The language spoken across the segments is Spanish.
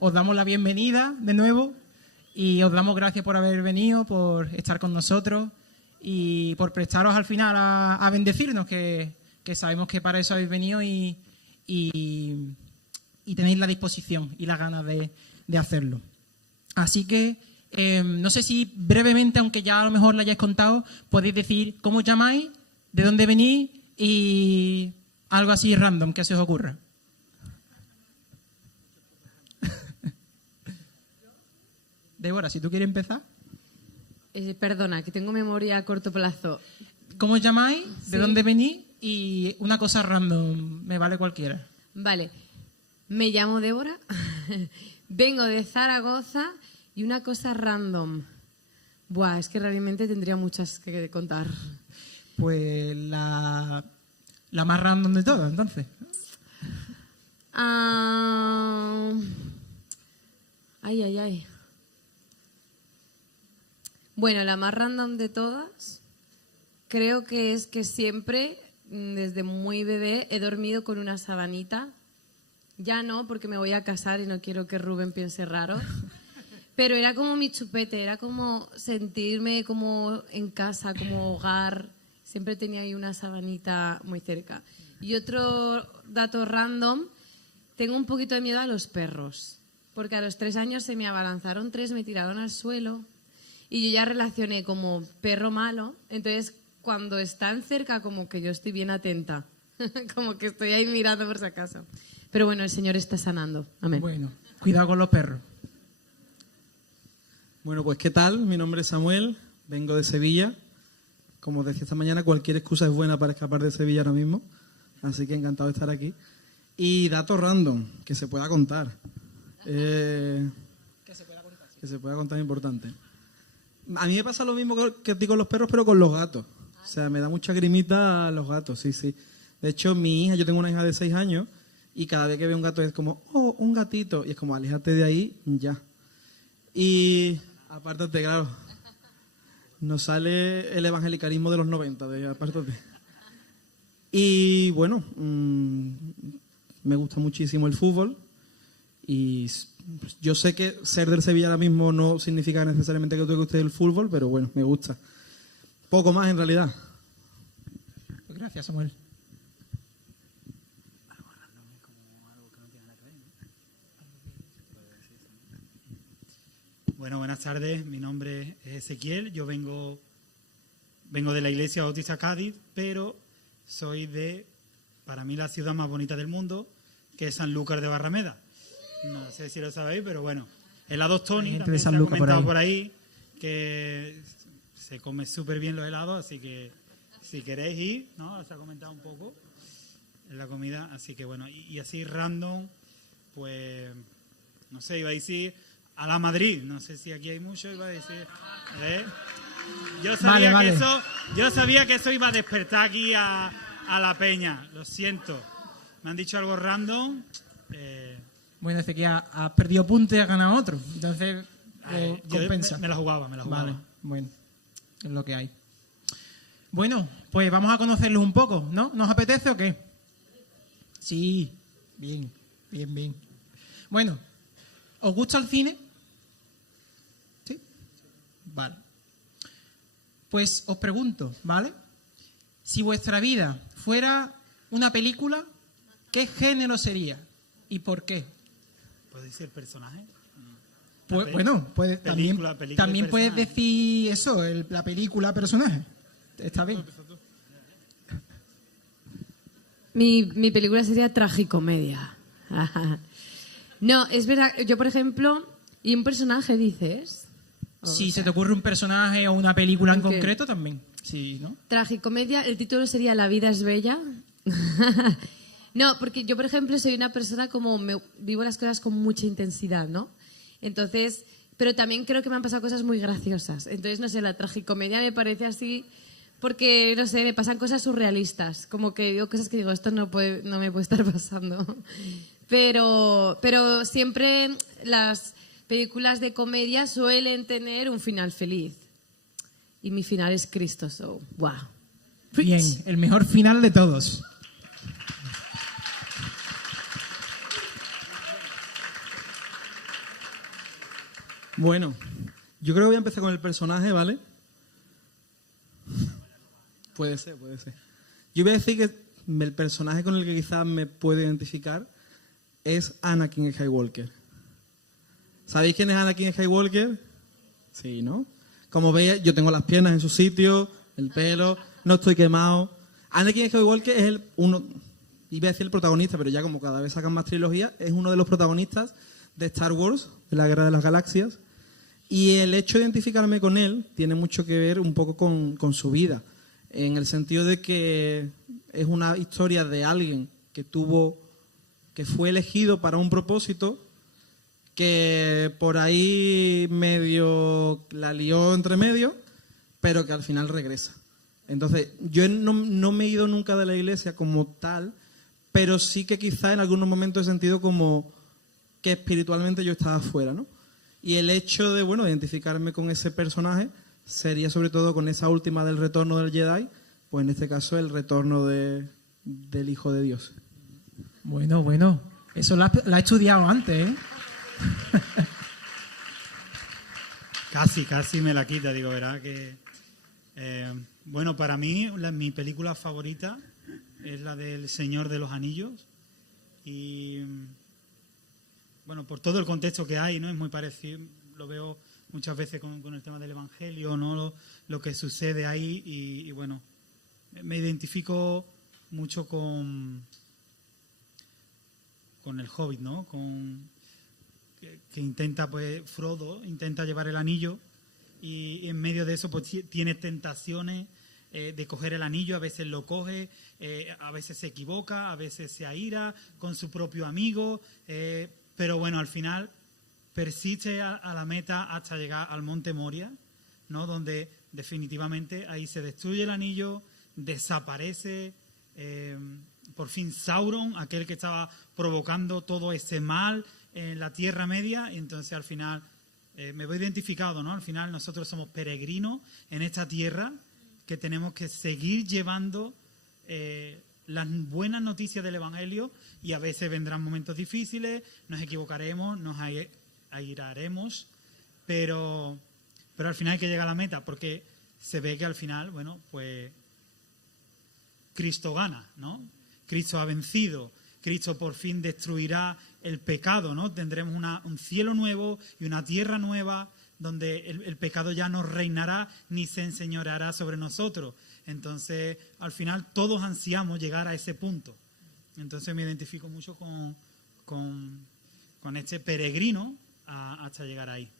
Os damos la bienvenida de nuevo y os damos gracias por haber venido, por estar con nosotros y por prestaros al final a bendecirnos, que sabemos que para eso habéis venido y tenéis la disposición y las ganas de hacerlo. Así que no sé si brevemente, aunque ya a lo mejor lo hayáis contado, podéis decir cómo os llamáis, de dónde venís y algo así random que se os ocurra. Débora, si tú quieres empezar. Perdona, que tengo memoria a corto plazo. ¿Cómo os llamáis? ¿De Sí. dónde venís? Y una cosa random, me vale cualquiera. Vale, me llamo Débora, vengo de Zaragoza y una cosa random. Buah, es que realmente tendría muchas que contar. Pues la más random de todas, entonces. Ay. Bueno, la más random de todas creo que es que siempre, desde muy bebé, he dormido con una sabanita. Ya no, porque me voy a casar y no quiero que Rubén piense raro. Pero era como mi chupete, era como sentirme como en casa, como hogar. Siempre tenía ahí una sabanita muy cerca. Y otro dato random, tengo un poquito de miedo a los perros. Porque a los 3 años se me abalanzaron 3, me tiraron al suelo. Y yo ya relacioné como perro malo. Entonces, cuando están cerca, como que yo estoy bien atenta. Como que estoy ahí mirando por si acaso. Pero bueno, el Señor está sanando. Amén. Bueno, cuidado con los perros. Bueno, pues ¿qué tal? Mi nombre es Samuel, vengo de Sevilla. Como os decía esta mañana, cualquier excusa es buena para escapar de Sevilla ahora mismo. Así que encantado de estar aquí. Y datos random, que se pueda contar. Que se pueda contar es importante. A mí me pasa lo mismo que a ti con los perros, pero con los gatos. O sea, me da mucha grimita a los gatos, sí. De hecho, mi hija, yo tengo una hija de 6 años, y cada vez que ve un gato es como, oh, un gatito. Y es como, aléjate de ahí, ya. Y apártate, claro. Nos sale el evangelicalismo de los 90, de apártate. Y bueno, me gusta muchísimo el fútbol. Y yo sé que ser del Sevilla ahora mismo no significa necesariamente que te guste el fútbol, pero bueno, me gusta. Poco más en realidad. Pues gracias, Samuel. Bueno, buenas tardes. Mi nombre es Ezequiel. Yo vengo de la Iglesia Bautista Cádiz, pero soy de, para mí, la ciudad más bonita del mundo, que es Sanlúcar de Barrameda. No sé si lo sabéis, pero bueno. Helados Tony, también se ha comentado por ahí, que se come súper bien los helados, así que si queréis ir, ¿no? Se ha comentado un poco en la comida, así que bueno. Y así random, pues, no sé, iba a decir a la Madrid. No sé si aquí hay mucho, iba a decir. Yo sabía que eso iba a despertar aquí a la peña. Lo siento. Me han dicho algo random. Bueno, dice que has perdido puntos y has ganado otro. Entonces, compensa. Me la jugaba. Vale, bueno, es lo que hay. Bueno, pues vamos a conocerlos un poco, ¿no? ¿Nos apetece o qué? Sí, bien. Bueno, ¿os gusta el cine? ¿Sí? Vale. Pues os pregunto, ¿vale? Si vuestra vida fuera una película, ¿qué género sería? ¿Y por qué? ¿Puede ser personaje? Pues, bueno, también puedes decir eso, la película personaje. Está bien. Mi película sería tragicomedia. No, es verdad. Yo, por ejemplo, ¿y un personaje dices? Si se te ocurre un personaje o una película en concreto, también. Sí, ¿no? Tragicomedia, el título sería La vida es bella. No, porque yo, por ejemplo, soy una persona como vivo las cosas con mucha intensidad, ¿no? Entonces, pero también creo que me han pasado cosas muy graciosas. Entonces, no sé, la tragicomedia me parece así porque, no sé, me pasan cosas surrealistas. Como que digo cosas que digo, esto no me puede estar pasando. Pero siempre las películas de comedia suelen tener un final feliz. Y mi final es Cristo, so, wow. Bien, el mejor final de todos. Bueno, yo creo que voy a empezar con el personaje, ¿vale? Puede ser. Yo voy a decir que el personaje con el que quizás me puedo identificar es Anakin Skywalker. ¿Sabéis quién es Anakin Skywalker? Sí, ¿no? Como veis, yo tengo las piernas en su sitio, el pelo, no estoy quemado. Anakin Skywalker es iba a decir el protagonista, pero ya como cada vez sacan más trilogías, es uno de los protagonistas de Star Wars, de la Guerra de las Galaxias. Y el hecho de identificarme con él tiene mucho que ver un poco con su vida, en el sentido de que es una historia de alguien que fue elegido para un propósito, que por ahí medio la lió entre medio, pero que al final regresa. Entonces, yo no me he ido nunca de la iglesia como tal, pero sí que quizá en algunos momentos he sentido como que espiritualmente yo estaba fuera, ¿no? Y el hecho de, identificarme con ese personaje sería sobre todo con esa última del retorno del Jedi, pues en este caso el retorno del Hijo de Dios. Bueno, eso lo ha estudiado antes, ¿eh? Casi me la quita, digo, ¿verdad? Que, para mí mi película favorita es la del Señor de los Anillos y, por todo el contexto que hay, ¿no? Es muy parecido, lo veo muchas veces con el tema del Evangelio, ¿no? Lo que sucede ahí y me identifico mucho con el Hobbit, ¿no? Que intenta, Frodo intenta llevar el anillo y en medio de eso tiene tentaciones de coger el anillo, a veces lo coge, a veces se equivoca, a veces se aira con su propio amigo, pero al final persiste a la meta hasta llegar al Monte Moria, ¿no? Donde definitivamente ahí se destruye el anillo, desaparece por fin Sauron, aquel que estaba provocando todo ese mal en la Tierra Media, y entonces al final me voy identificado, ¿no? Al final nosotros somos peregrinos en esta tierra que tenemos que seguir llevando las buenas noticias del Evangelio, y a veces vendrán momentos difíciles, nos equivocaremos, nos airaremos, pero al final hay que llegar a la meta, porque se ve que al final, Cristo gana, ¿no? Cristo ha vencido, Cristo por fin destruirá el pecado, ¿no? Tendremos un cielo nuevo y una tierra nueva donde el pecado ya no reinará ni se enseñoreará sobre nosotros. Entonces, al final todos ansiamos llegar a ese punto. Entonces me identifico mucho con este peregrino hasta llegar ahí.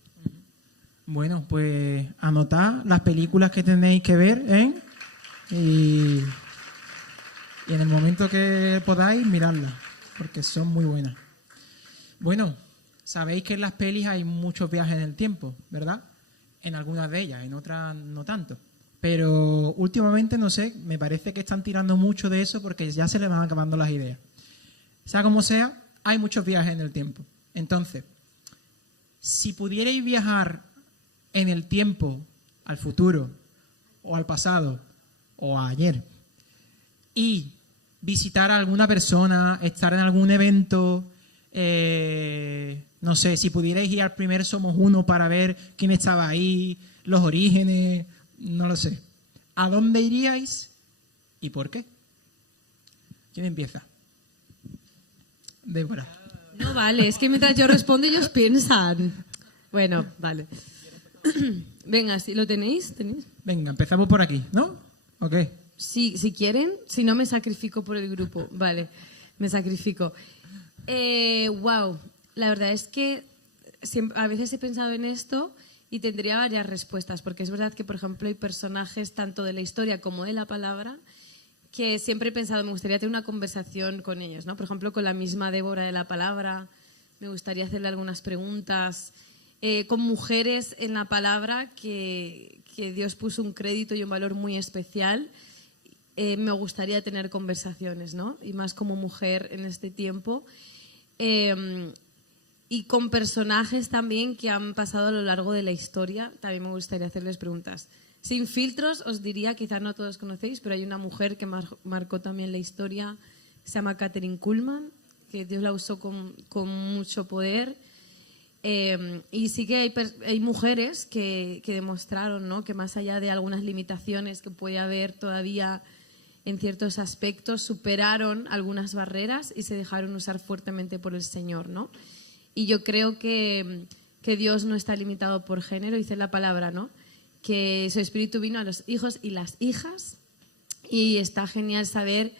Bueno, pues anotad las películas que tenéis que ver, ¿eh? Y en el momento que podáis, miradlas, porque son muy buenas. Bueno, sabéis que en las pelis hay muchos viajes en el tiempo, ¿verdad? En algunas de ellas, en otras no tanto. Pero últimamente, no sé, me parece que están tirando mucho de eso porque ya se les van acabando las ideas. Sea como sea, hay muchos viajes en el tiempo. Entonces, si pudierais viajar en el tiempo, al futuro, o al pasado, o a ayer, y visitar a alguna persona, estar en algún evento, no sé, si pudierais ir al primer Somos Uno para ver quién estaba ahí, los orígenes, no lo sé. ¿A dónde iríais y por qué? ¿Quién empieza? Débora. No vale, es que mientras yo respondo ellos piensan. Bueno, vale. Venga, ¿sí lo tenéis? Venga, empezamos por aquí, ¿no? ¿Ok? Sí, si quieren, si no me sacrifico por el grupo. Vale, me sacrifico. Wow, la verdad es que a veces he pensado en esto y tendría varias respuestas, porque es verdad que, por ejemplo, hay personajes tanto de la historia como de la palabra que siempre he pensado, me gustaría tener una conversación con ellos, ¿no? Por ejemplo, con la misma Débora de la palabra, me gustaría hacerle algunas preguntas. Con mujeres en la palabra que Dios puso un crédito y un valor muy especial, me gustaría tener conversaciones, ¿no? Y más como mujer en este tiempo. Y con personajes también que han pasado a lo largo de la historia, también me gustaría hacerles preguntas. Sin filtros, os diría, quizás no todos conocéis, pero hay una mujer que marcó también la historia, se llama Kathryn Kuhlman, que Dios la usó con mucho poder. Y sí que hay mujeres que demostraron, ¿no?, que más allá de algunas limitaciones que puede haber todavía en ciertos aspectos, superaron algunas barreras y se dejaron usar fuertemente por el Señor, ¿no? Y yo creo que Dios no está limitado por género, dice la palabra, ¿no?, que su Espíritu vino a los hijos y las hijas, y está genial saber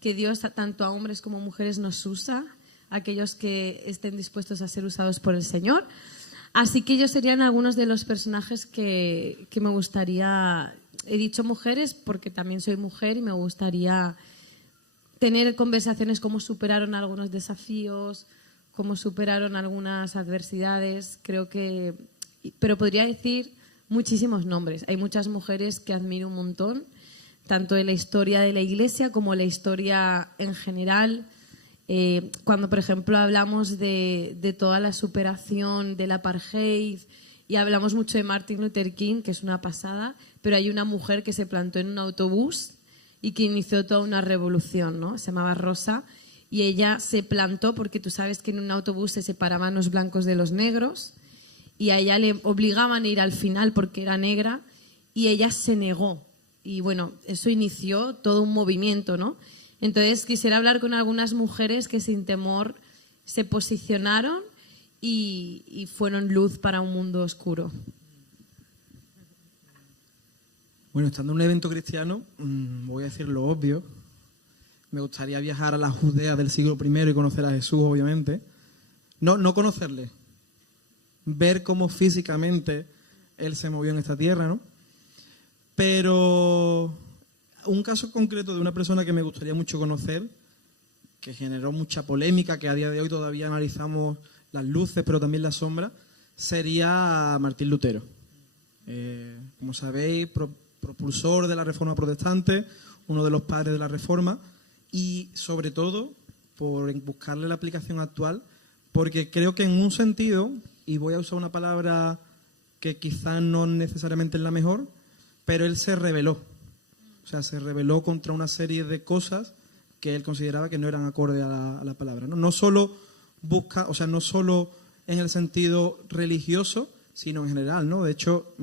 que Dios tanto a hombres como mujeres nos usa, aquellos que estén dispuestos a ser usados por el Señor. Así que ellos serían algunos de los personajes que me gustaría. He dicho mujeres porque también soy mujer y me gustaría tener conversaciones cómo superaron algunos desafíos, cómo superaron algunas adversidades. Creo que, pero podría decir muchísimos nombres. Hay muchas mujeres que admiro un montón, tanto de la historia de la Iglesia como la historia en general. Cuando, por ejemplo, hablamos de toda la superación del apartheid y hablamos mucho de Martin Luther King, que es una pasada, pero hay una mujer que se plantó en un autobús y que inició toda una revolución, ¿no? Se llamaba Rosa, y ella se plantó porque tú sabes que en un autobús se separaban los blancos de los negros y a ella le obligaban a ir al final porque era negra y ella se negó. Y bueno, eso inició todo un movimiento, ¿no? Entonces quisiera hablar con algunas mujeres que sin temor se posicionaron y fueron luz para un mundo oscuro. Bueno, estando en un evento cristiano, voy a decir lo obvio. Me gustaría viajar a la Judea del siglo I y conocer a Jesús, obviamente. No conocerle, ver cómo físicamente Él se movió en esta tierra, ¿no? Pero un caso concreto de una persona que me gustaría mucho conocer, que generó mucha polémica, que a día de hoy todavía analizamos las luces, pero también las sombras, sería Martín Lutero. Como sabéis, propulsor de la Reforma Protestante, uno de los padres de la Reforma, y sobre todo por buscarle la aplicación actual, porque creo que en un sentido, y voy a usar una palabra que quizás no necesariamente es la mejor, pero él se rebeló. O sea, se rebeló contra una serie de cosas que él consideraba que no eran acorde a la palabra, ¿no? No solo no solo en el sentido religioso, sino en general, ¿no? De hecho,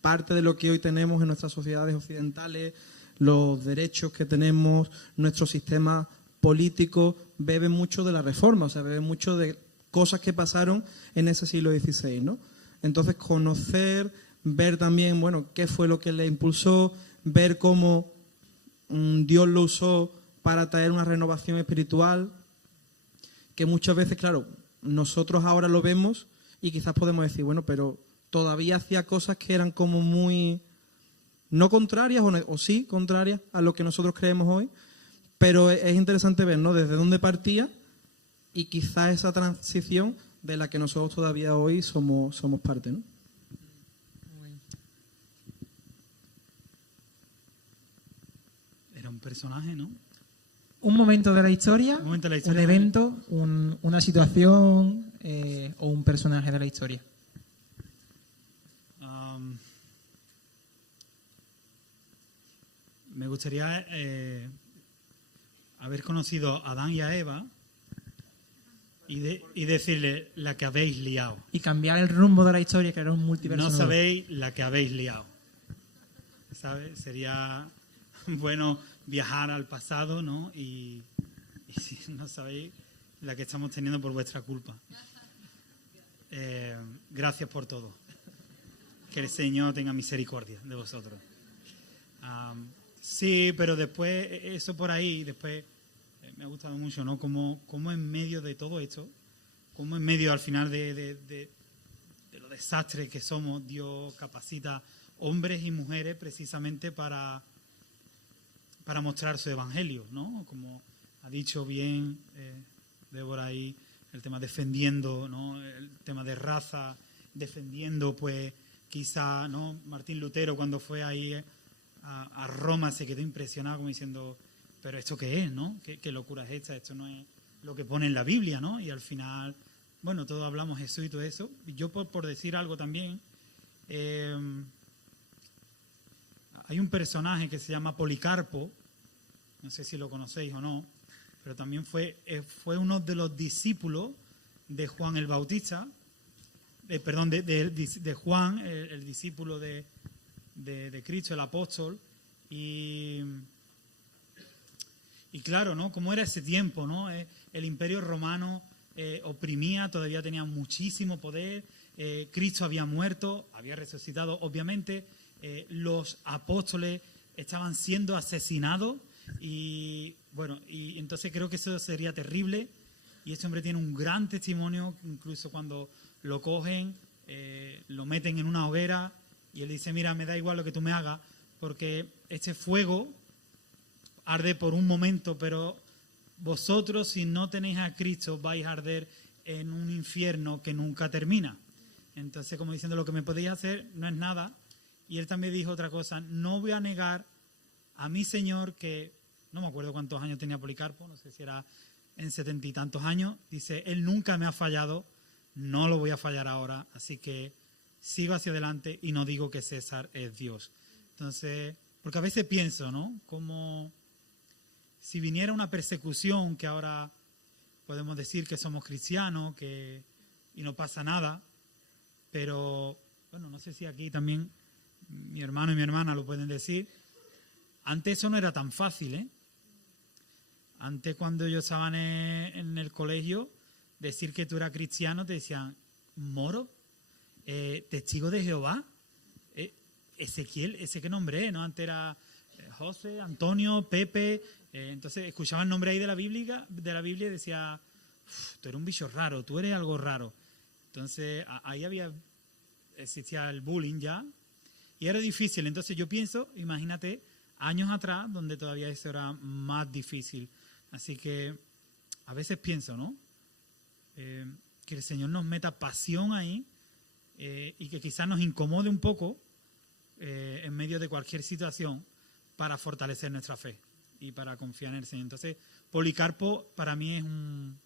parte de lo que hoy tenemos en nuestras sociedades occidentales, los derechos que tenemos, nuestro sistema político, beben mucho de la Reforma, o sea, beben mucho de cosas que pasaron en ese siglo XVI, ¿no? Entonces, conocer, ver también, bueno, qué fue lo que le impulsó, ver cómo Dios lo usó para traer una renovación espiritual, que muchas veces, claro, nosotros ahora lo vemos y quizás podemos decir, bueno, pero todavía hacía cosas que eran como muy, no contrarias o sí contrarias a lo que nosotros creemos hoy, pero es interesante ver, ¿no?, desde dónde partía y quizás esa transición de la que nosotros todavía hoy somos parte, ¿no? Era un personaje, ¿no? Un momento de la historia, Un momento de la historia. un evento, una situación o un personaje de la historia. Me gustaría haber conocido a Adán y a Eva y decirle la que habéis liado. Y cambiar el rumbo de la historia, que era un multiverso. No nuevo. sabéis la que habéis liado. ¿Sabes? Sería bueno viajar al pasado, ¿no? Y si no sabéis la que estamos teniendo por vuestra culpa. Gracias por todo. Que el Señor tenga misericordia de vosotros. Sí, pero después, eso por ahí, después me ha gustado mucho, ¿no? Como en medio de todo esto, como en medio al final de los desastres que somos, Dios capacita hombres y mujeres precisamente para mostrar su evangelio, ¿no? Como ha dicho bien Débora ahí, el tema defendiendo, ¿no?, el tema de raza, defendiendo, pues, quizá, ¿no?, Martín Lutero cuando fue ahí a Roma se quedó impresionado como diciendo, pero ¿esto qué es, no? ¿Qué locura es esta? Esto no es lo que pone en la Biblia, ¿no? Y al final, bueno, todos hablamos Jesús y todo eso. Y yo por decir algo también, hay un personaje que se llama Policarpo, no sé si lo conocéis o no, pero también fue uno de los discípulos de Juan el Bautista, de Juan, el discípulo de Cristo, el apóstol. Y claro, ¿no? ¿Cómo era ese tiempo, ¿no? El Imperio Romano oprimía, todavía tenía muchísimo poder. Cristo había muerto, había resucitado, obviamente. Los apóstoles estaban siendo asesinados y bueno, y entonces creo que eso sería terrible. Y este hombre tiene un gran testimonio, incluso cuando lo cogen, lo meten en una hoguera y él dice: mira, me da igual lo que tú me hagas, porque este fuego arde por un momento, pero vosotros, si no tenéis a Cristo, vais a arder en un infierno que nunca termina. Entonces, como diciendo, lo que me podéis hacer no es nada. Y él también dijo otra cosa: no voy a negar a mi Señor, que no me acuerdo cuántos años tenía Policarpo, no sé si era en 70 y tantos años. Dice: él nunca me ha fallado, no lo voy a fallar ahora, así que sigo hacia adelante y no digo que César es Dios. Entonces, porque a veces pienso, ¿no? Como si viniera una persecución, que ahora podemos decir que somos cristianos y no pasa nada, pero bueno, no sé si aquí también mi hermano y mi hermana lo pueden decir. Antes eso no era tan fácil, ¿eh? Antes, cuando yo estaba en el colegio, decir que tú eras cristiano te decían: moro, testigo de Jehová, Ezequiel, ese que nombré, ¿no? Antes era José, Antonio, Pepe. Entonces escuchaba el nombre ahí de la Biblia y decía: tú eres un bicho raro, tú eres algo raro. Entonces ahí existía el bullying ya y era difícil. Entonces yo pienso, imagínate, años atrás, donde todavía eso era más difícil. Así que a veces pienso, ¿no? Que el Señor nos meta pasión ahí y que quizás nos incomode un poco en medio de cualquier situación para fortalecer nuestra fe y para confiar en el Señor. Entonces, Policarpo para mí es un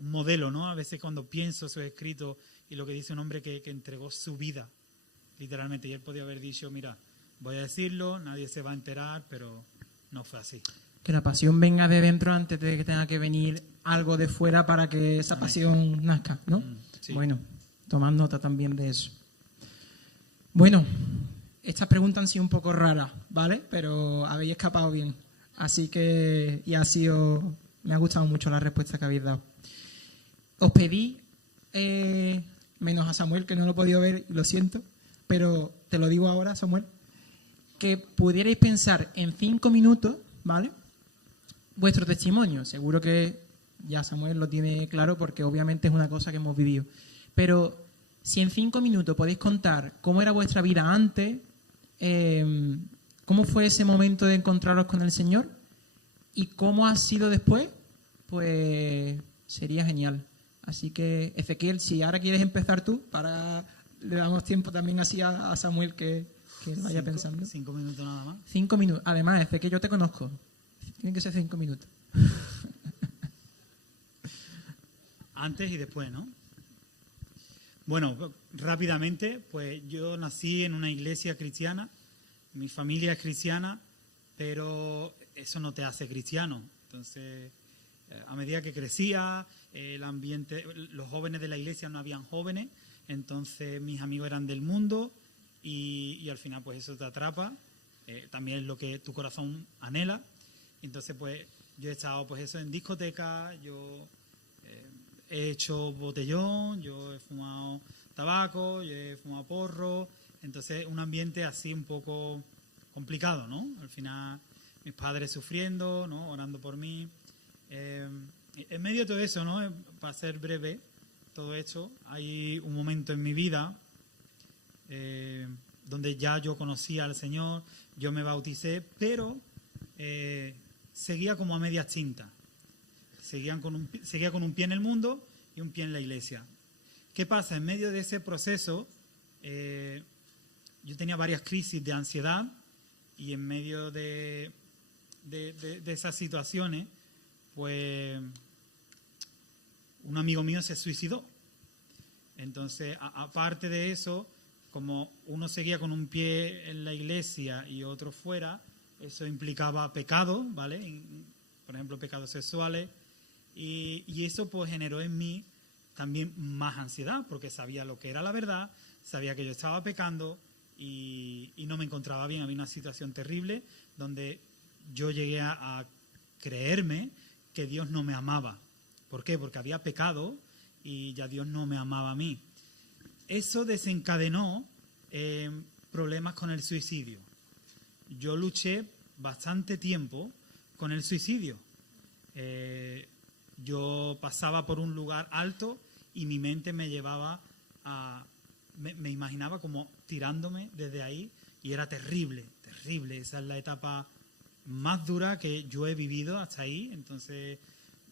modelo, ¿no? A veces cuando pienso sus escritos y lo que dice un hombre que entregó su vida, literalmente, y él podía haber dicho: mira, voy a decirlo, nadie se va a enterar, pero no fue así. Que la pasión venga de dentro antes de que tenga que venir algo de fuera para que esa pasión nazca, ¿no? Sí. Bueno, tomad nota también de eso. Bueno, estas preguntas han sido un poco raras, ¿vale? Pero habéis escapado bien. Así que, me ha gustado mucho la respuesta que habéis dado. Os pedí, menos a Samuel, que no lo he podido ver, y lo siento, pero te lo digo ahora, Samuel, que pudierais pensar en 5 minutos, ¿vale?, vuestro testimonio. Seguro que ya Samuel lo tiene claro, porque obviamente es una cosa que hemos vivido. Pero si en 5 minutos podéis contar cómo era vuestra vida antes, cómo fue ese momento de encontraros con el Señor y cómo ha sido después, pues sería genial. Así que, Ezequiel, si ahora quieres empezar tú, le damos tiempo también así a Samuel que lo vaya pensando. 5 minutos nada más. 5 minutos. Además, Ezequiel, yo te conozco. Tienen que ser 5 minutos. Antes y después, ¿no? Bueno, rápidamente, pues yo nací en una iglesia cristiana, mi familia es cristiana, pero eso no te hace cristiano. Entonces, a medida que crecía, el ambiente, los jóvenes de la iglesia no habían jóvenes, entonces mis amigos eran del mundo y al final pues eso te atrapa, también es lo que tu corazón anhela. Entonces pues yo he estado pues eso en discoteca, yo he hecho botellón, yo he fumado tabaco, yo he fumado porro, entonces un ambiente así un poco complicado, ¿no? Al final mis padres sufriendo, ¿no?, orando por mí. En medio de todo eso, ¿no?, para ser breve, todo esto, hay un momento en mi vida donde ya yo conocía al Señor, yo me bauticé, pero seguía como a medias tintas. Seguía con un pie en el mundo y un pie en la iglesia. ¿Qué pasa? En medio de ese proceso, yo tenía varias crisis de ansiedad y en medio de esas situaciones, pues un amigo mío se suicidó. Entonces, aparte de eso, como uno seguía con un pie en la iglesia y otro fuera, eso implicaba pecado, ¿vale? Por ejemplo, pecados sexuales. Y eso pues generó en mí también más ansiedad, porque sabía lo que era la verdad, sabía que yo estaba pecando y no me encontraba bien. Había una situación terrible donde yo llegué a creerme que Dios no me amaba. ¿Por qué? Porque había pecado y ya Dios no me amaba a mí. Eso desencadenó problemas con el suicidio. Yo luché bastante tiempo con el suicidio. Yo pasaba por un lugar alto y mi mente me llevaba a... Me imaginaba como tirándome desde ahí y era terrible, terrible. Esa es la etapa más dura que yo he vivido hasta ahí. Entonces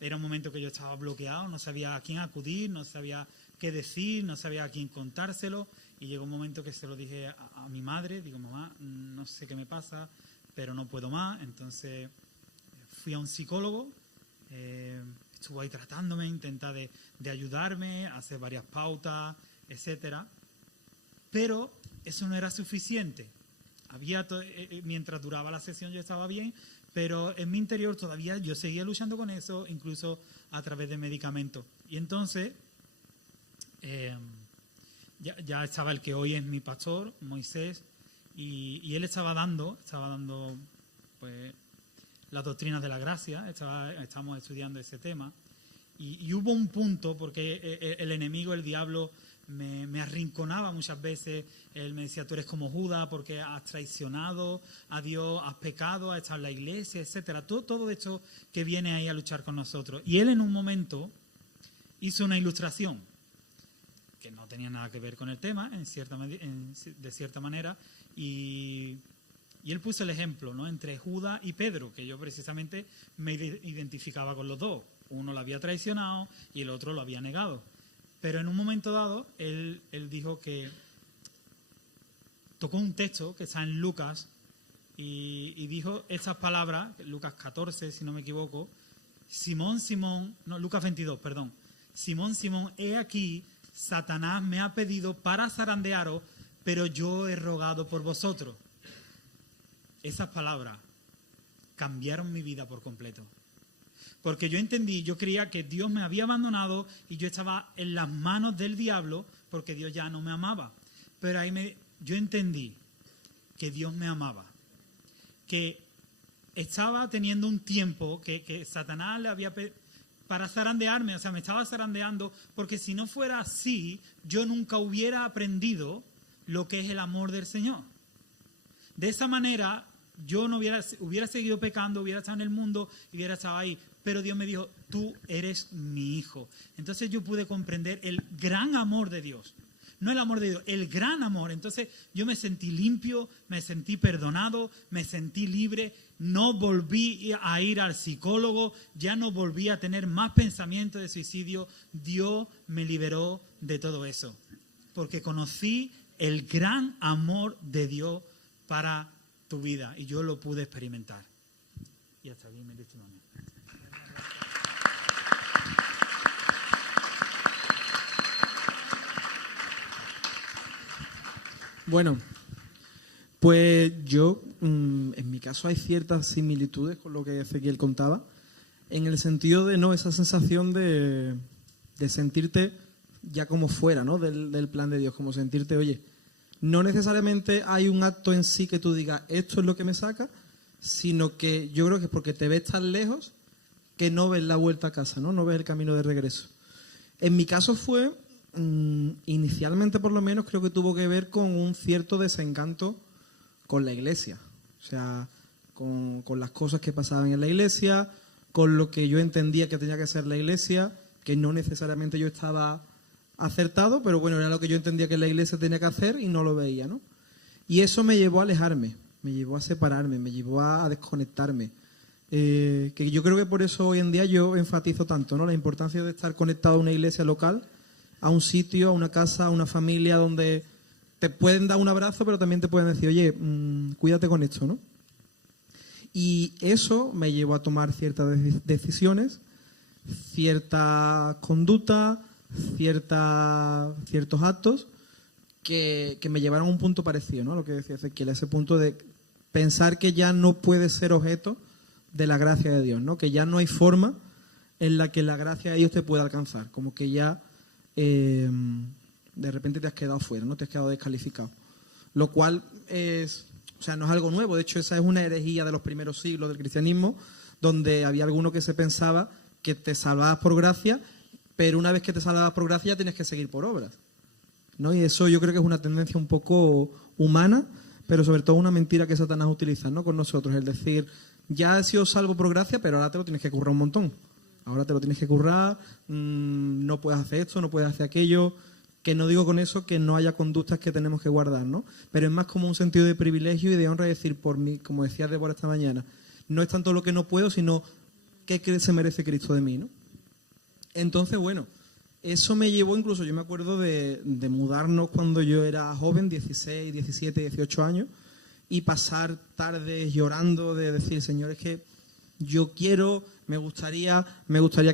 era un momento que yo estaba bloqueado, no sabía a quién acudir, no sabía qué decir, no sabía a quién contárselo. Y llegó un momento que se lo dije a mi madre, digo, mamá, no sé qué me pasa, pero no puedo más. Entonces fui a un psicólogo, estuvo ahí tratándome, intenta de ayudarme, hacer varias pautas, etcétera. Pero eso no era suficiente. Mientras duraba la sesión yo estaba bien, pero en mi interior todavía yo seguía luchando con eso, incluso a través de medicamentos. Y entonces ya estaba el que hoy es mi pastor, Moisés, y él estaba dando pues las doctrinas de la gracia, estábamos estudiando ese tema, y hubo un punto, porque el enemigo, el diablo, me arrinconaba muchas veces. Él me decía, tú eres como Judas porque has traicionado a Dios, has pecado, has estado en la iglesia, etcétera. Todo esto que viene ahí a luchar con nosotros. Y él en un momento hizo una ilustración que no tenía nada que ver con el tema, de cierta manera, y él puso el ejemplo, ¿no?, entre Judas y Pedro, que yo precisamente me identificaba con los dos. Uno lo había traicionado y el otro lo había negado. Pero en un momento dado, él dijo que tocó un texto que está en Lucas y dijo estas palabras, Lucas 14, si no me equivoco, Lucas 22, perdón. Simón, Simón, he aquí, Satanás me ha pedido para zarandearos, pero yo he rogado por vosotros. Esas palabras cambiaron mi vida por completo. Porque yo creía que Dios me había abandonado y yo estaba en las manos del diablo porque Dios ya no me amaba. Pero yo entendí que Dios me amaba, que estaba teniendo un tiempo que Satanás le había para zarandearme, o sea, me estaba zarandeando, porque si no fuera así, yo nunca hubiera aprendido lo que es el amor del Señor. De esa manera, yo no hubiera seguido pecando, hubiera estado en el mundo y hubiera estado ahí. Pero Dios me dijo, tú eres mi hijo. Entonces yo pude comprender el gran amor de Dios. No el amor de Dios, el gran amor. Entonces yo me sentí limpio, me sentí perdonado, me sentí libre. No volví a ir al psicólogo, ya no volví a tener más pensamientos de suicidio. Dios me liberó de todo eso. Porque conocí el gran amor de Dios para tu vida y yo lo pude experimentar. Y hasta aquí mi testimonio. Bueno, pues yo, en mi caso hay ciertas similitudes con lo que Ezequiel contaba, en el sentido de esa sensación de sentirte ya como fuera, ¿no?, del plan de Dios, como sentirte, oye, no necesariamente hay un acto en sí que tú digas, esto es lo que me saca, sino que yo creo que es porque te ves tan lejos que no ves la vuelta a casa, no ves el camino de regreso. En mi caso fue... inicialmente por lo menos creo que tuvo que ver con un cierto desencanto con la iglesia, o sea, con las cosas que pasaban en la iglesia, con lo que yo entendía que tenía que ser la iglesia, que no necesariamente yo estaba acertado, pero bueno, era lo que yo entendía que la iglesia tenía que hacer y no lo veía, ¿no? Y eso me llevó a alejarme, me llevó a separarme, me llevó a desconectarme, que yo creo que por eso hoy en día yo enfatizo tanto, ¿no?, la importancia de estar conectado a una iglesia local, a un sitio, a una casa, a una familia donde te pueden dar un abrazo, pero también te pueden decir, oye, cuídate con esto, ¿no? Y eso me llevó a tomar ciertas decisiones, cierta conducta, ciertos actos que me llevaron a un punto parecido, ¿no?, lo que decía Ezequiel, ese punto de pensar que ya no puedes ser objeto de la gracia de Dios, ¿no?, que ya no hay forma en la que la gracia de Dios te pueda alcanzar, como que ya de repente te has quedado fuera, ¿no? Te has quedado descalificado. Lo cual no es algo nuevo. De hecho, esa es una herejía de los primeros siglos del cristianismo, donde había alguno que se pensaba que te salvabas por gracia, pero una vez que te salvabas por gracia ya tienes que seguir por obras, ¿no? Y eso yo creo que es una tendencia un poco humana, pero sobre todo una mentira que Satanás utiliza, ¿no?, con nosotros. Es decir, ya he sido salvo por gracia, pero ahora te lo tienes que currar un montón. Ahora te lo tienes que currar, no puedes hacer esto, no puedes hacer aquello. Que no digo con eso que no haya conductas que tenemos que guardar, ¿no? Pero es más como un sentido de privilegio y de honra, decir, por mí, como decía Débora esta mañana, no es tanto lo que no puedo, sino qué se merece Cristo de mí, ¿no? Entonces, bueno, eso me llevó incluso, yo me acuerdo de mudarnos cuando yo era joven, 16, 17, 18 años, y pasar tardes llorando de decir, Señor, es que yo quiero, me gustaría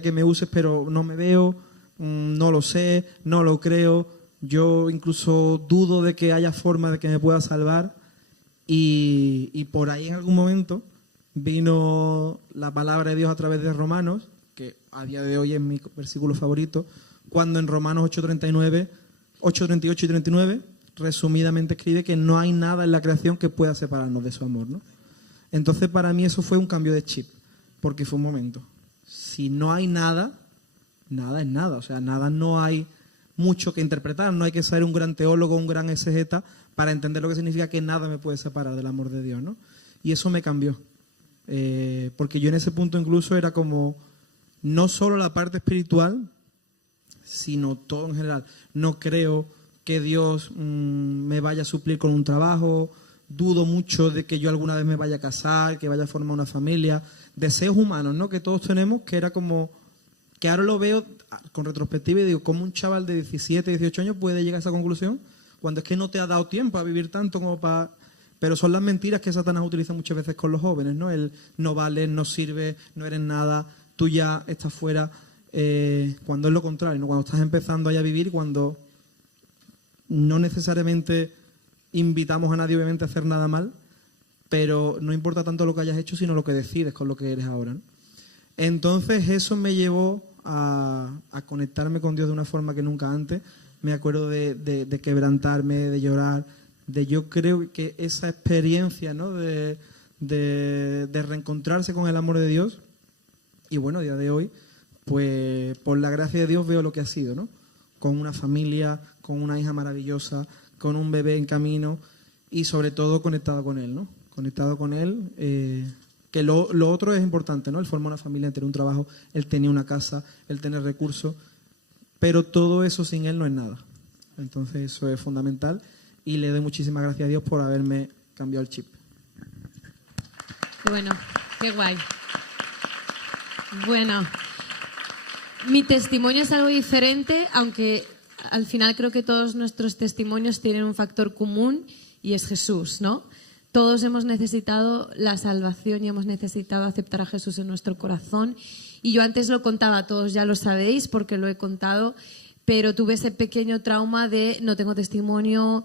que me uses, pero no me veo, no lo sé, no lo creo, yo incluso dudo de que haya forma de que me pueda salvar, y por ahí en algún momento vino la palabra de Dios a través de Romanos, que a día de hoy es mi versículo favorito, cuando en Romanos 8:38 y 39, resumidamente escribe que no hay nada en la creación que pueda separarnos de su amor, ¿no? Entonces para mí eso fue un cambio de chip, porque fue un momento. Si no hay nada, nada es nada, o sea, nada, no hay mucho que interpretar, no hay que ser un gran teólogo, un gran exegeta para entender lo que significa que nada me puede separar del amor de Dios, ¿no? Y eso me cambió, porque yo en ese punto incluso era como, no solo la parte espiritual, sino todo en general. No creo que Dios me vaya a suplir con un trabajo, dudo mucho de que yo alguna vez me vaya a casar, que vaya a formar una familia, deseos humanos, ¿no?, que todos tenemos, que era como, que ahora lo veo con retrospectiva y digo, ¿cómo un chaval de 17, 18 años puede llegar a esa conclusión? Cuando es que no te ha dado tiempo a vivir tanto como para... Pero son las mentiras que Satanás utiliza muchas veces con los jóvenes, ¿no? El no vales, no sirves, no eres nada, tú ya estás fuera, cuando es lo contrario, ¿no? Cuando estás empezando ahí a vivir, cuando no necesariamente invitamos a nadie obviamente a hacer nada mal, pero no importa tanto lo que hayas hecho, sino lo que decides con lo que eres ahora, ¿no? Entonces eso me llevó a conectarme con Dios de una forma que nunca antes. Me acuerdo de quebrantarme, de llorar, de yo creo que esa experiencia, ¿no?, de reencontrarse con el amor de Dios. Y bueno, a día de hoy, pues por la gracia de Dios veo lo que ha sido, ¿no? Con una familia, con una hija maravillosa, con un bebé en camino y sobre todo conectado con Él, ¿no? Conectado con Él, que lo otro es importante, ¿no? Él forma una familia, él tener un trabajo, él tenía una casa, él tener recursos, pero todo eso sin Él no es nada. Entonces eso es fundamental y le doy muchísimas gracias a Dios por haberme cambiado el chip. Bueno, qué guay. Bueno, mi testimonio es algo diferente, aunque al final creo que todos nuestros testimonios tienen un factor común y es Jesús, ¿no? Todos hemos necesitado la salvación y hemos necesitado aceptar a Jesús en nuestro corazón. Y yo antes lo contaba, todos ya lo sabéis porque lo he contado, pero tuve ese pequeño trauma de no tengo testimonio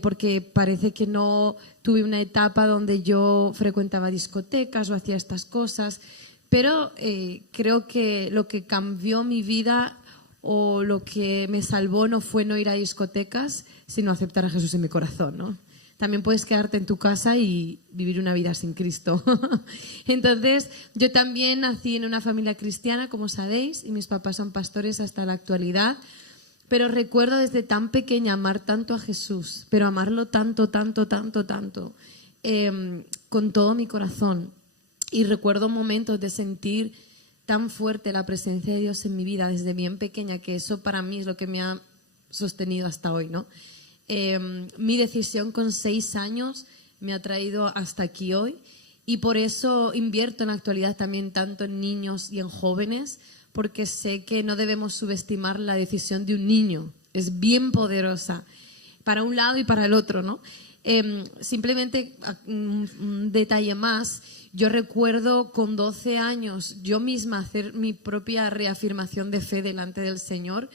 porque parece que no tuve una etapa donde yo frecuentaba discotecas o hacía estas cosas. Pero creo que lo que cambió mi vida o lo que me salvó no fue no ir a discotecas, sino aceptar a Jesús en mi corazón, ¿no? También puedes quedarte en tu casa y vivir una vida sin Cristo. Entonces, yo también nací en una familia cristiana, como sabéis, y mis papás son pastores hasta la actualidad. Pero recuerdo desde tan pequeña amar tanto a Jesús, pero amarlo tanto, tanto, tanto, tanto, con todo mi corazón. Y recuerdo momentos de sentir tan fuerte la presencia de Dios en mi vida desde bien pequeña, que eso para mí es lo que me ha sostenido hasta hoy, ¿no? Mi decisión con 6 años me ha traído hasta aquí hoy y por eso invierto en la actualidad también tanto en niños y en jóvenes, porque sé que no debemos subestimar la decisión de un niño. Es bien poderosa para un lado y para el otro, ¿no? Simplemente un detalle más. Yo recuerdo con 12 años yo misma hacer mi propia reafirmación de fe delante del Señor,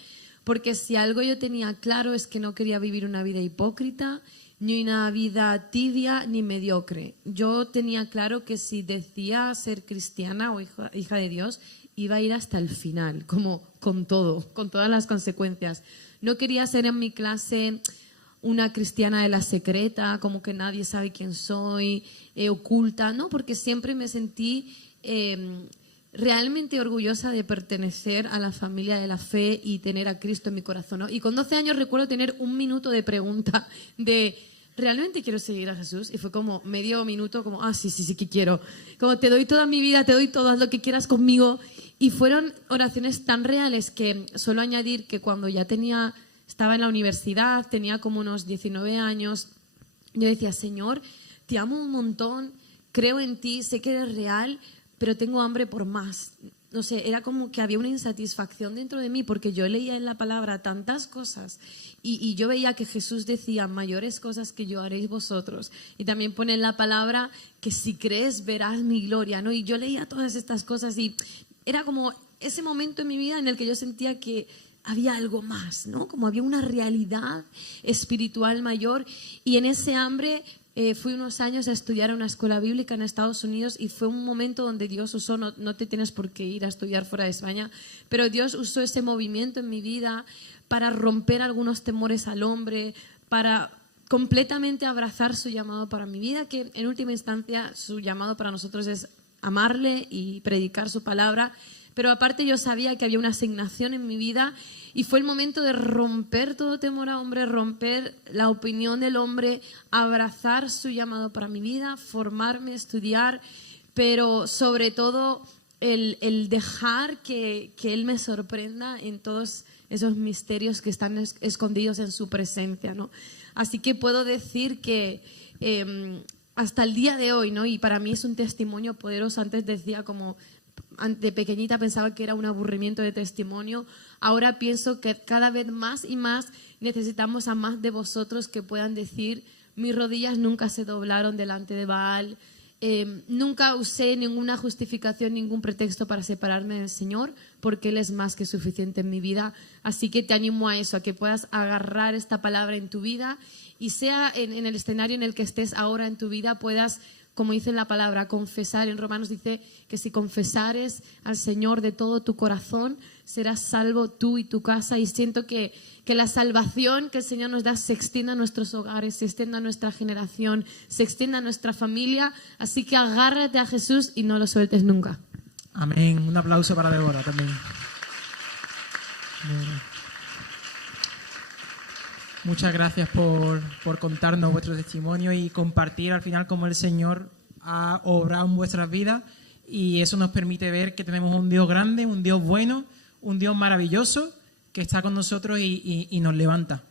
porque si algo yo tenía claro es que no quería vivir una vida hipócrita, ni una vida tibia, ni mediocre. Yo tenía claro que si decía ser cristiana o hija de Dios, iba a ir hasta el final, como con todo, con todas las consecuencias. No quería ser en mi clase una cristiana de la secreta, como que nadie sabe quién soy, oculta, ¿no? Porque siempre me sentí realmente orgullosa de pertenecer a la familia de la fe y tener a Cristo en mi corazón, ¿no? Y con 12 años recuerdo tener un minuto de pregunta de ¿realmente quiero seguir a Jesús? Y fue como medio minuto, como, sí que quiero. Como te doy toda mi vida, te doy todo, haz lo que quieras conmigo. Y fueron oraciones tan reales que suelo añadir que cuando ya estaba en la universidad, tenía como unos 19 años, yo decía, Señor, te amo un montón, creo en ti, sé que eres real, pero tengo hambre por más. No sé, era como que había una insatisfacción dentro de mí porque yo leía en la palabra tantas cosas y yo veía que Jesús decía mayores cosas que yo haréis vosotros, y también pone en la palabra que si crees verás mi gloria, ¿no? Y yo leía todas estas cosas y era como ese momento en mi vida en el que yo sentía que había algo más, ¿no? Como había una realidad espiritual mayor, y en ese hambre fui unos años a estudiar a una escuela bíblica en Estados Unidos, y fue un momento donde Dios usó, no te tienes por qué ir a estudiar fuera de España, pero Dios usó ese movimiento en mi vida para romper algunos temores al hombre, para completamente abrazar su llamado para mi vida, que en última instancia su llamado para nosotros es amarle y predicar su palabra. Pero aparte yo sabía que había una asignación en mi vida, y fue el momento de romper todo temor a hombre, romper la opinión del hombre, abrazar su llamado para mi vida, formarme, estudiar, pero sobre todo el dejar que Él me sorprenda en todos esos misterios que están escondidos en su presencia, ¿no? Así que puedo decir que hasta el día de hoy, ¿no? Y para mí es un testimonio poderoso. Antes decía como... de pequeñita pensaba que era un aburrimiento de testimonio. Ahora pienso que cada vez más y más necesitamos a más de vosotros que puedan decir: mis rodillas nunca se doblaron delante de Baal, nunca usé ninguna justificación, ningún pretexto para separarme del Señor, porque Él es más que suficiente en mi vida. Así que te animo a eso, a que puedas agarrar esta palabra en tu vida, y sea en el escenario en el que estés ahora en tu vida, puedas, como dice en la palabra, confesar. En Romanos dice que si confesares al Señor de todo tu corazón, serás salvo tú y tu casa. Y siento que la salvación que el Señor nos da se extienda a nuestros hogares, se extienda a nuestra generación, se extienda a nuestra familia. Así que agárrate a Jesús y no lo sueltes nunca. Amén. Un aplauso para Débora también. Muchas gracias por contarnos vuestro testimonio y compartir al final cómo el Señor ha obrado en vuestras vidas, y eso nos permite ver que tenemos un Dios grande, un Dios bueno, un Dios maravilloso que está con nosotros y nos levanta.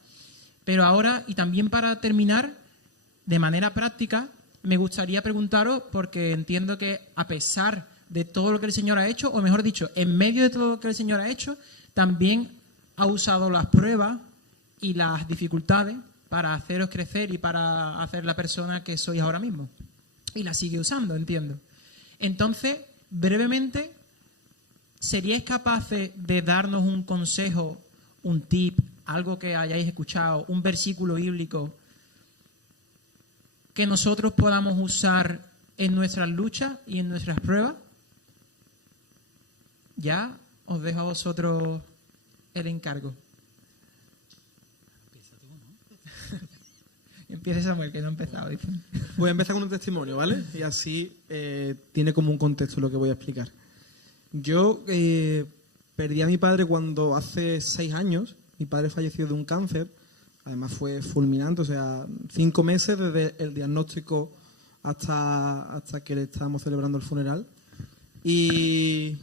Pero ahora, y también para terminar, de manera práctica, me gustaría preguntaros, porque entiendo que a pesar de todo lo que el Señor ha hecho, o mejor dicho, en medio de todo lo que el Señor ha hecho, también ha usado las pruebas y las dificultades para haceros crecer y para hacer la persona que sois ahora mismo. Y la sigue usando, entiendo. Entonces, brevemente, ¿seríais capaces de darnos un consejo, un tip, algo que hayáis escuchado, un versículo bíblico que nosotros podamos usar en nuestras luchas y en nuestras pruebas? Ya os dejo a vosotros el encargo. Empieza Samuel, que no ha empezado. Dice. Voy a empezar con un testimonio, ¿vale? Y así tiene como un contexto lo que voy a explicar. Yo perdí a mi padre cuando hace 6 años. Mi padre falleció de un cáncer. Además fue fulminante, o sea, 5 meses desde el diagnóstico hasta que le estábamos celebrando el funeral. Y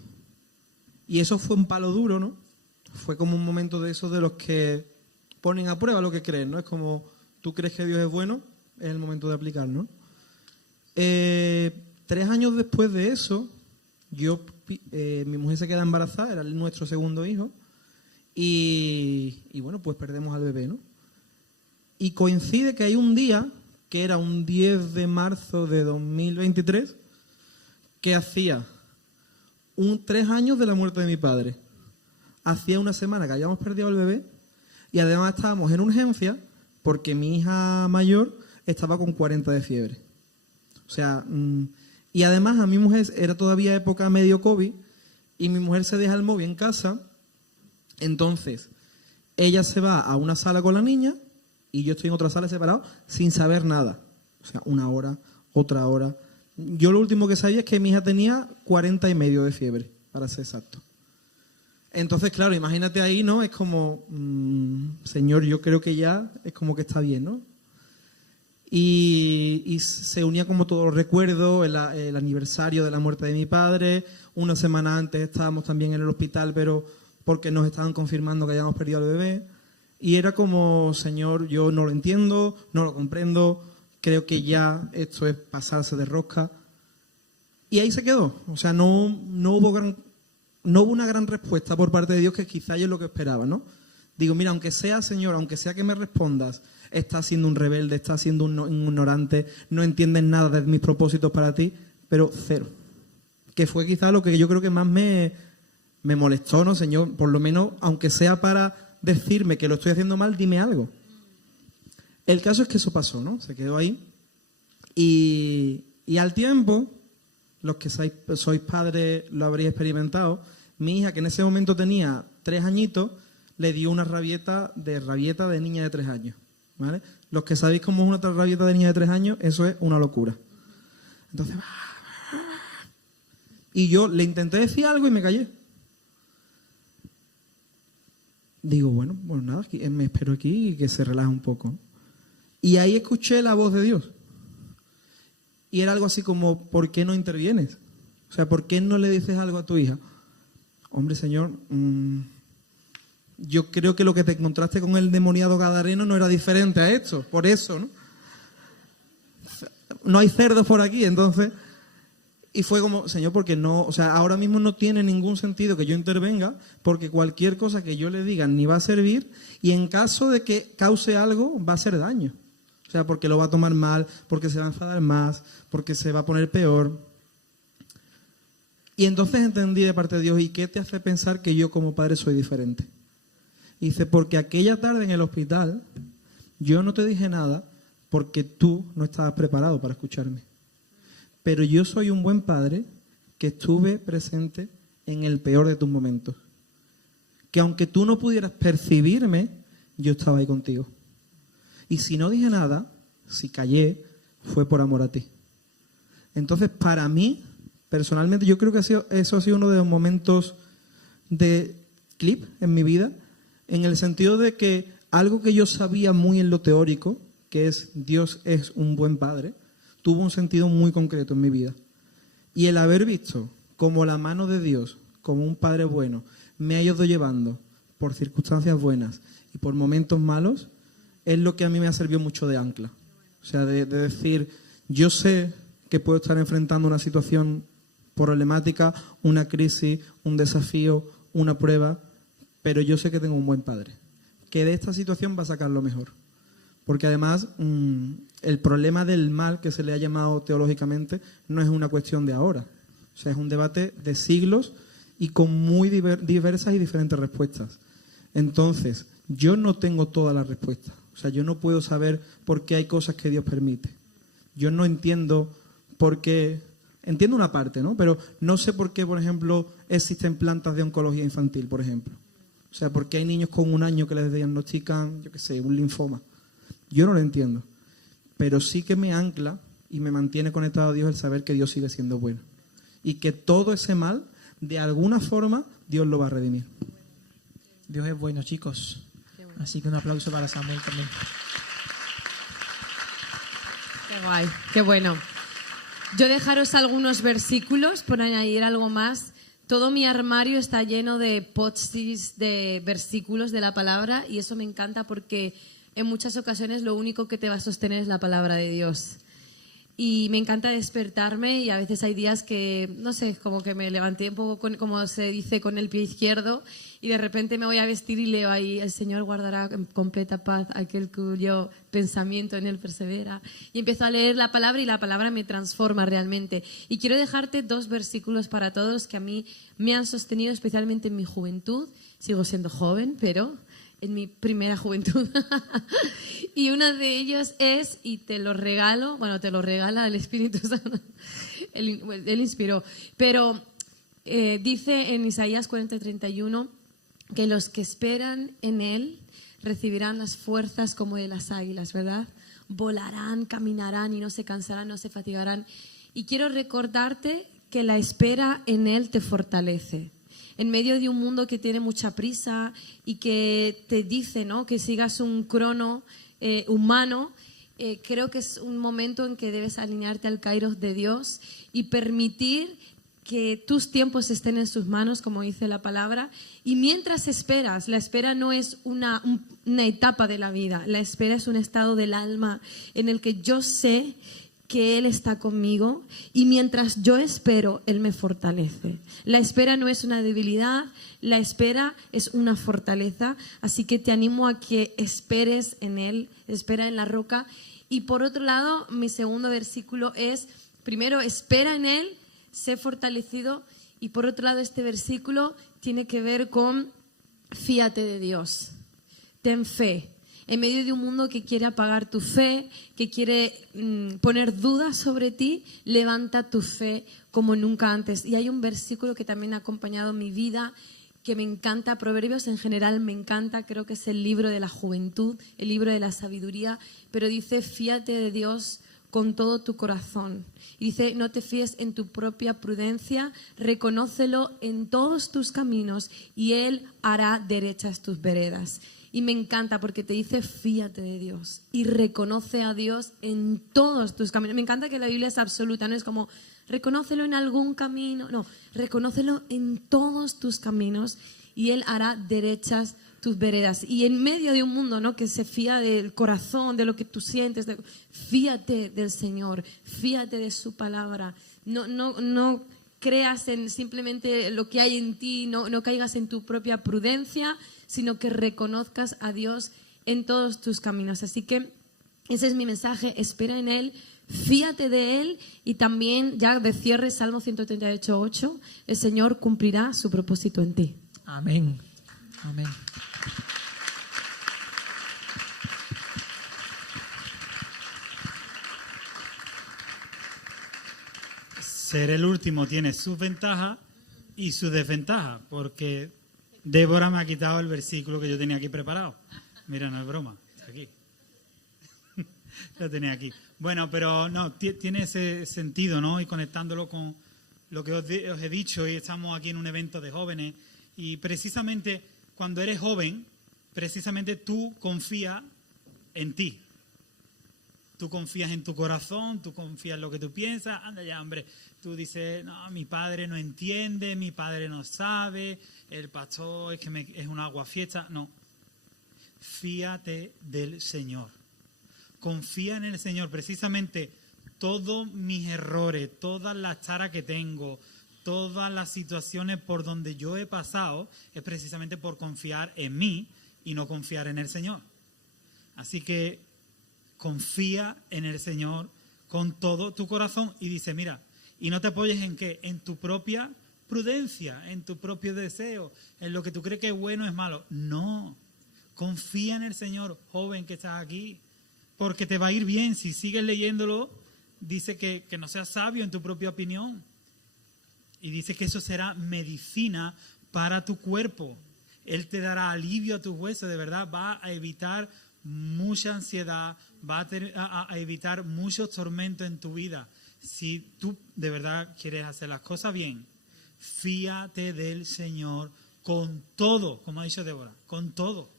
eso fue un palo duro, ¿no? Fue como un momento de esos de los que ponen a prueba lo que creen, ¿no? Es como... tú crees que Dios es bueno, es el momento de aplicar, ¿no? 3 años después de eso, mi mujer se queda embarazada, era nuestro segundo hijo, y bueno, pues perdemos al bebé, ¿no? Y coincide que hay un día, que era un 10 de marzo de 2023, que hacía 3 años de la muerte de mi padre. Hacía una semana que habíamos perdido al bebé, y además estábamos en urgencia, porque mi hija mayor estaba con 40 de fiebre. O sea, y además a mi mujer era todavía época medio COVID, y mi mujer se deja el móvil en casa. Entonces, ella se va a una sala con la niña y yo estoy en otra sala separado sin saber nada. O sea, una hora, otra hora. Yo lo último que sabía es que mi hija tenía 40,5 de fiebre, para ser exacto. Entonces, claro, imagínate ahí, ¿no? Es como, Señor, yo creo que ya es como que está bien, ¿no? Y se unía como todos los recuerdos, el aniversario de la muerte de mi padre. Una semana antes estábamos también en el hospital, pero porque nos estaban confirmando que habíamos perdido al bebé. Y era como, Señor, yo no lo entiendo, no lo comprendo, creo que ya esto es pasarse de rosca. Y ahí se quedó. O sea, no hubo una gran respuesta por parte de Dios, que quizá yo es lo que esperaba, ¿no? Digo, mira, aunque sea, Señor, aunque sea que me respondas, estás siendo un rebelde, estás siendo un ignorante, no entiendes nada de mis propósitos para ti, pero cero. Que fue quizá lo que yo creo que más me molestó, ¿no, Señor? Por lo menos, aunque sea para decirme que lo estoy haciendo mal, dime algo. El caso es que eso pasó, ¿no? Se quedó ahí. Y al tiempo, los que sois padres lo habréis experimentado, mi hija, que en ese momento tenía 3 añitos, le dio una rabieta de niña de 3 años. ¿Vale? Los que sabéis cómo es una rabieta de niña de 3 años, eso es una locura. Entonces, y yo le intenté decir algo y me callé. Digo, bueno, pues nada, me espero aquí y que se relaje un poco. Y ahí escuché la voz de Dios. Y era algo así como, ¿por qué no intervienes? O sea, ¿por qué no le dices algo a tu hija? Hombre, Señor, yo creo que lo que te encontraste con el demoniado gadareno no era diferente a esto, por eso, ¿no? No hay cerdos por aquí, entonces. Y fue como, Señor, porque no, o sea, ahora mismo no tiene ningún sentido que yo intervenga, porque cualquier cosa que yo le diga ni va a servir, y en caso de que cause algo, va a hacer daño. O sea, porque lo va a tomar mal, porque se va a enfadar más, porque se va a poner peor. Y entonces entendí de parte de Dios, ¿y qué te hace pensar que yo como padre soy diferente? Y dice, porque aquella tarde en el hospital yo no te dije nada porque tú no estabas preparado para escucharme. Pero yo soy un buen padre que estuve presente en el peor de tus momentos. Que aunque tú no pudieras percibirme, yo estaba ahí contigo. Y si no dije nada, si callé, fue por amor a ti. Entonces, para mí, personalmente, yo creo que eso ha sido uno de los momentos de clip en mi vida, en el sentido de que algo que yo sabía muy en lo teórico, que es Dios es un buen padre, tuvo un sentido muy concreto en mi vida. Y el haber visto como la mano de Dios, como un padre bueno, me ha ido llevando por circunstancias buenas y por momentos malos, es lo que a mí me ha servido mucho de ancla. O sea, de decir, yo sé que puedo estar enfrentando una situación problemática, una crisis, un desafío, una prueba, pero yo sé que tengo un buen padre, que de esta situación va a sacar lo mejor. Porque además, el problema del mal, que se le ha llamado teológicamente, no es una cuestión de ahora. O sea, es un debate de siglos y con muy diversas y diferentes respuestas. Entonces, yo no tengo todas las respuestas. O sea, yo no puedo saber por qué hay cosas que Dios permite. Yo no entiendo por qué. Entiendo una parte, ¿no? Pero no sé por qué, por ejemplo, existen plantas de oncología infantil, por ejemplo. O sea, por qué hay niños con 1 año que les diagnostican, yo qué sé, un linfoma. Yo no lo entiendo. Pero sí que me ancla y me mantiene conectado a Dios el saber que Dios sigue siendo bueno. Y que todo ese mal, de alguna forma, Dios lo va a redimir. Dios es bueno, chicos. Así que un aplauso para Samuel también. Qué guay, qué bueno. Yo dejaros algunos versículos por añadir algo más. Todo mi armario está lleno de post-its, de versículos de la palabra, y eso me encanta porque en muchas ocasiones lo único que te va a sostener es la palabra de Dios. Y me encanta despertarme y a veces hay días que, no sé, como que me levanté un poco, como se dice, con el pie izquierdo y de repente me voy a vestir y leo ahí, el Señor guardará en completa paz aquel cuyo pensamiento en él persevera. Y empiezo a leer la palabra y la palabra me transforma realmente. Y quiero dejarte 2 versículos para todos que a mí me han sostenido especialmente en mi juventud. Sigo siendo joven, pero en mi primera juventud. Y uno de ellos es, y te lo regalo, bueno, te lo regala el Espíritu Santo, él inspiró, pero Dice en Isaías 40:31 que los que esperan en Él recibirán las fuerzas como de las águilas, ¿verdad? Volarán, caminarán y no se cansarán, no se fatigarán. Y quiero recordarte que la espera en Él te fortalece. En medio de un mundo que tiene mucha prisa y que te dice, ¿no?, que sigas un crono humano, creo que es un momento en que debes alinearte al kairos de Dios y permitir que tus tiempos estén en sus manos, como dice la palabra. Y mientras esperas, la espera no es una etapa de la vida, la espera es un estado del alma en el que yo sé que Él está conmigo y mientras yo espero, Él me fortalece. La espera no es una debilidad, la espera es una fortaleza, así que te animo a que esperes en Él, espera en la roca. Y por otro lado, mi segundo versículo es, primero, espera en Él, sé fortalecido, y por otro lado, este versículo tiene que ver con fíate de Dios, ten fe. En medio de un mundo que quiere apagar tu fe, que quiere poner dudas sobre ti, levanta tu fe como nunca antes. Y hay un versículo que también ha acompañado mi vida, que me encanta. Proverbios en general me encanta, creo que es el libro de la juventud, el libro de la sabiduría, pero dice, fíate de Dios con todo tu corazón. Y dice, no te fíes en tu propia prudencia, reconócelo en todos tus caminos y Él hará derechas tus veredas. Y me encanta porque te dice, fíate de Dios y reconoce a Dios en todos tus caminos. Me encanta que la Biblia es absoluta, no es como, reconócelo en algún camino. No, reconócelo en todos tus caminos y Él hará derechas tus veredas. Y en medio de un mundo, ¿no?, que se fía del corazón, de lo que tú sientes, fíate del Señor, fíate de su palabra. No creas en simplemente lo que hay en ti, no caigas en tu propia prudencia, sino que reconozcas a Dios en todos tus caminos. Así que ese es mi mensaje, espera en Él, fíate de Él, y también, ya de cierre, Salmo 138:8, el Señor cumplirá su propósito en ti. Amén. Amén. Ser el último tiene sus ventajas y sus desventajas, porque Débora me ha quitado el versículo que yo tenía aquí preparado. Mira, no es broma, está aquí. Lo tenía aquí. Bueno, pero no, tiene ese sentido, ¿no? Y conectándolo con lo que os he dicho, y estamos aquí en un evento de jóvenes, y precisamente cuando eres joven, precisamente tú confías en ti. Tú confías en tu corazón, tú confías en lo que tú piensas. Anda ya, hombre. Tú dices, no, mi padre no entiende, mi padre no sabe, el pastor es que es una aguafiesta. No. Fíate del Señor. Confía en el Señor. Precisamente todos mis errores, todas las taras que tengo, todas las situaciones por donde yo he pasado, es precisamente por confiar en mí y no confiar en el Señor. Así que confía en el Señor con todo tu corazón y dice, mira, y no te apoyes en qué, en tu propia prudencia, en tu propio deseo, en lo que tú crees que es bueno o es malo. No, confía en el Señor, joven que estás aquí, porque te va a ir bien. Si sigues leyéndolo, dice que no seas sabio en tu propia opinión. Y dice que eso será medicina para tu cuerpo. Él te dará alivio a tus huesos, de verdad, va a evitar mucha ansiedad, va a evitar muchos tormentos en tu vida. Si tú de verdad quieres hacer las cosas bien, fíate del Señor con todo, como ha dicho Débora, con todo.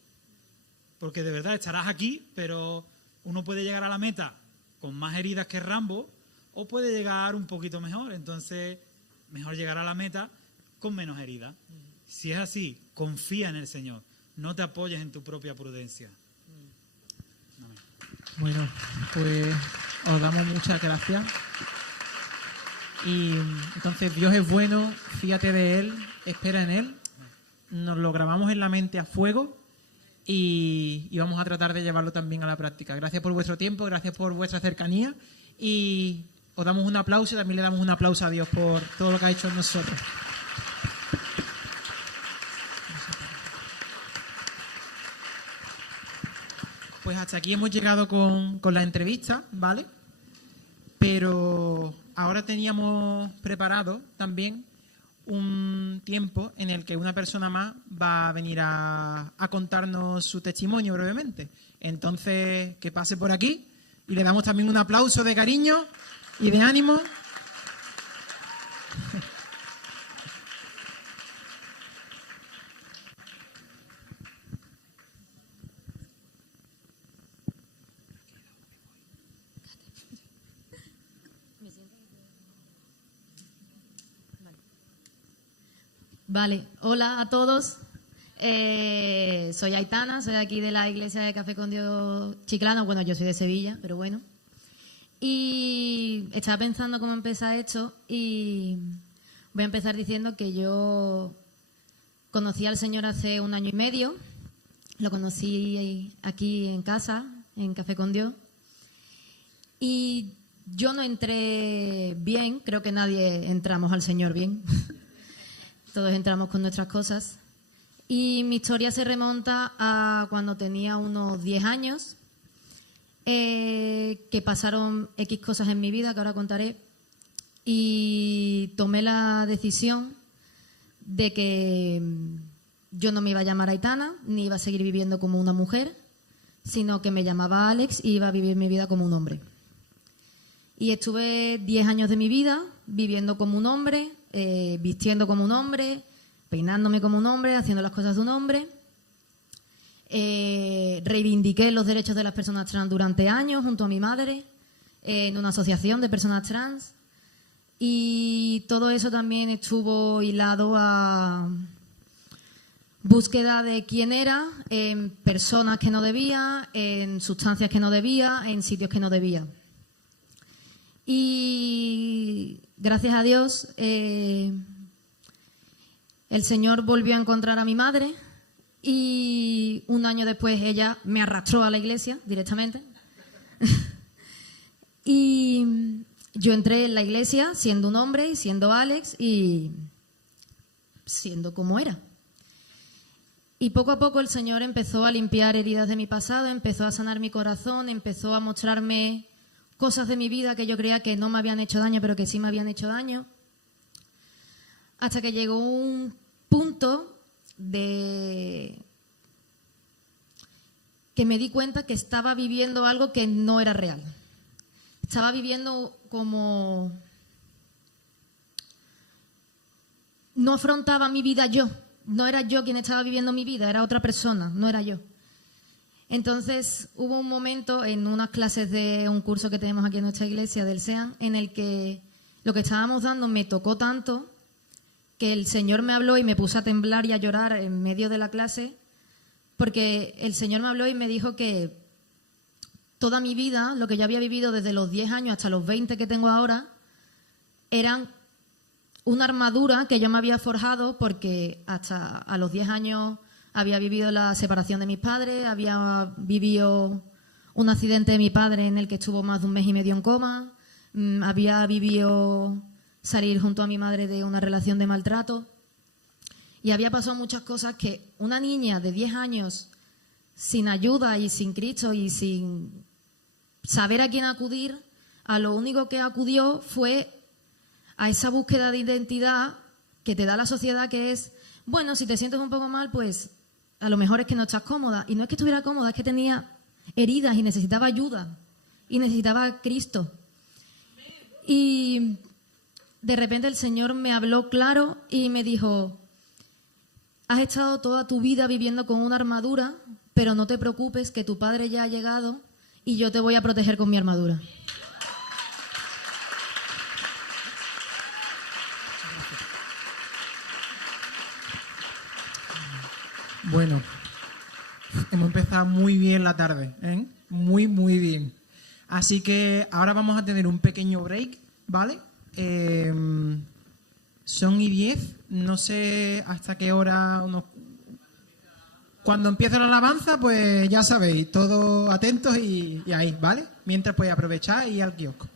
Porque de verdad estarás aquí, pero uno puede llegar a la meta con más heridas que Rambo o puede llegar un poquito mejor. Entonces, mejor llegar a la meta con menos heridas. Si es así, confía en el Señor. No te apoyes en tu propia prudencia. Amén. Bueno, pues os damos muchas gracias. Y entonces, Dios es bueno, fíjate de Él, espera en Él. Nos lo grabamos en la mente a fuego y vamos a tratar de llevarlo también a la práctica. Gracias por vuestro tiempo, gracias por vuestra cercanía y os damos un aplauso y también le damos un aplauso a Dios por todo lo que ha hecho en nosotros. Pues hasta aquí hemos llegado con la entrevista, ¿vale? Pero ahora teníamos preparado también un tiempo en el que una persona más va a venir a contarnos su testimonio brevemente. Entonces, que pase por aquí y le damos también un aplauso de cariño y de ánimo. Vale, hola a todos. Soy Aitana, soy aquí de la iglesia de Café con Dios Chiclana. Bueno, yo soy de Sevilla, pero bueno. Y estaba pensando cómo empezar esto y voy a empezar diciendo que yo conocí al Señor hace 1 año y medio. Lo conocí aquí en casa, en Café con Dios. Y yo no entré bien, creo que nadie entramos al Señor bien. Todos entramos con nuestras cosas. Y mi historia se remonta a cuando tenía unos 10 años, que pasaron X cosas en mi vida, que ahora contaré, y tomé la decisión de que yo no me iba a llamar Aitana, ni iba a seguir viviendo como una mujer, sino que me llamaba Alex y iba a vivir mi vida como un hombre. Y estuve 10 años de mi vida viviendo como un hombre, vistiendo como un hombre, peinándome como un hombre, haciendo las cosas de un hombre. Reivindiqué los derechos de las personas trans durante años junto a mi madre en una asociación de personas trans. Y todo eso también estuvo hilado a búsqueda de quién era, en personas que no debía, en sustancias que no debía, en sitios que no debía. Y gracias a Dios, el Señor volvió a encontrar a mi madre y 1 año después ella me arrastró a la iglesia directamente. Y yo entré en la iglesia siendo un hombre y siendo Alex y siendo como era. Y poco a poco el Señor empezó a limpiar heridas de mi pasado, empezó a sanar mi corazón, empezó a mostrarme cosas de mi vida que yo creía que no me habían hecho daño, pero que sí me habían hecho daño. Hasta que llegó un punto de que me di cuenta que estaba viviendo algo que no era real. Estaba viviendo como... No afrontaba mi vida yo. No era yo quien estaba viviendo mi vida, era otra persona, no era yo. Entonces hubo un momento en unas clases de un curso que tenemos aquí en nuestra iglesia, del SEAN, en el que lo que estábamos dando me tocó tanto que el Señor me habló y me puse a temblar y a llorar en medio de la clase, porque el Señor me habló y me dijo que toda mi vida, lo que yo había vivido desde los 10 años hasta los 20 que tengo ahora, eran una armadura que yo me había forjado porque hasta a los 10 años había vivido la separación de mis padres, había vivido un accidente de mi padre en el que estuvo más de 1 mes y medio en coma, había vivido salir junto a mi madre de una relación de maltrato y había pasado muchas cosas que una niña de 10 años sin ayuda y sin Cristo y sin saber a quién acudir, a lo único que acudió fue a esa búsqueda de identidad que te da la sociedad, que es, bueno, si te sientes un poco mal, pues a lo mejor es que no estás cómoda. Y no es que estuviera cómoda, es que tenía heridas y necesitaba ayuda y necesitaba a Cristo. Y de repente el Señor me habló claro y me dijo: has estado toda tu vida viviendo con una armadura, pero no te preocupes, que tu Padre ya ha llegado y yo te voy a proteger con mi armadura. Bueno, hemos empezado muy bien la tarde, ¿eh? Muy, muy bien. Así que ahora vamos a tener un pequeño break, ¿vale? Son y 10, no sé hasta qué hora... Cuando empiece la alabanza, pues ya sabéis, todos atentos y ahí, ¿vale? Mientras, pues aprovechar y ir al kiosco.